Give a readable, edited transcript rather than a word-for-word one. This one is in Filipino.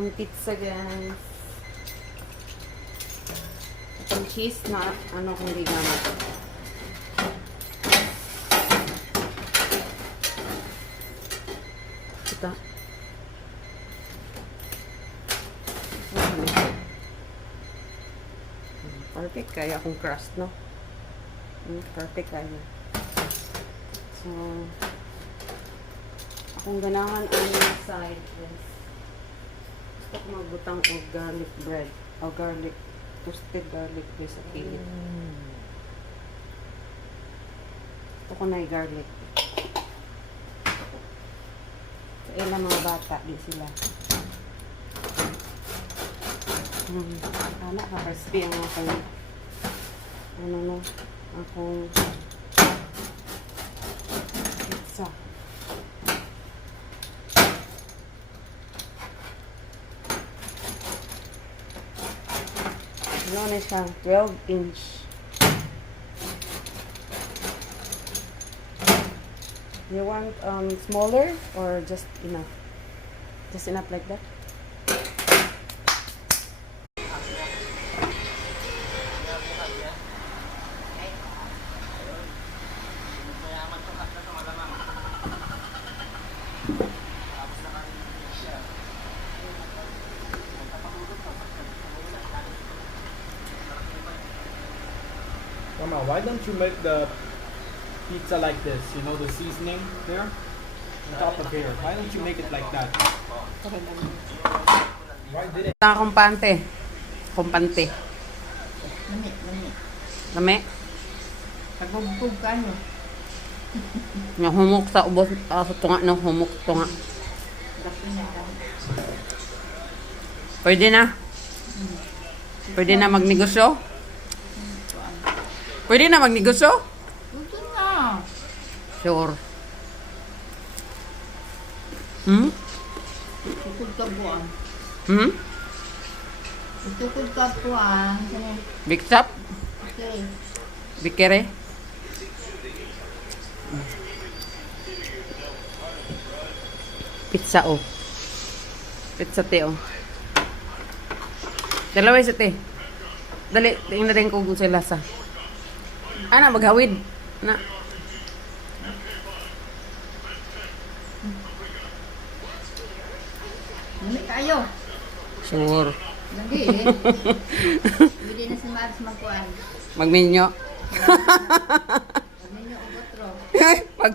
Ang pizza, guys. Itong cheese na ano kung di gamit. Ito. Perfect kaya akong crust, no? Perfect kaya. So, akong ganahan ang side is gusto ko magbutang o garlic bread o garlic, toasted garlic bread sa pilit. Gusto ko na garlic. Sa ilang mga bata, di sila. Anak, ka-crispy ang akong akong pizza. Ano na siya? 12-inch. You want smaller or just enough? Just enough like that? Mama, why don't you make the pizza like this? You know the seasoning there? On top of here. Why don't you make it like that? Why did it? Kumpante. Kumpante. Lami. Lami. Pagbubog ka nyo. Yung humok sa ubos. Sa tunga ng humok. Tunga. Pwede na. Pwede na magnegosyo. Pwede na magnegosyo? Ito na. Sure. Hmm? Tukod ka buwan. Hmm? Tukod ka buwan. Big chop? Okay. Bikere? Pizza oh. Pizza te oh. Dalawa isa te. Dali, tingnan rin ko kung sa lasa. Ana, maghawid. Na. Lami kayo. Sure. Lagi eh. Hindi na si Mads magkuhan. Magminyo. Pag ninyo ang botro. Pag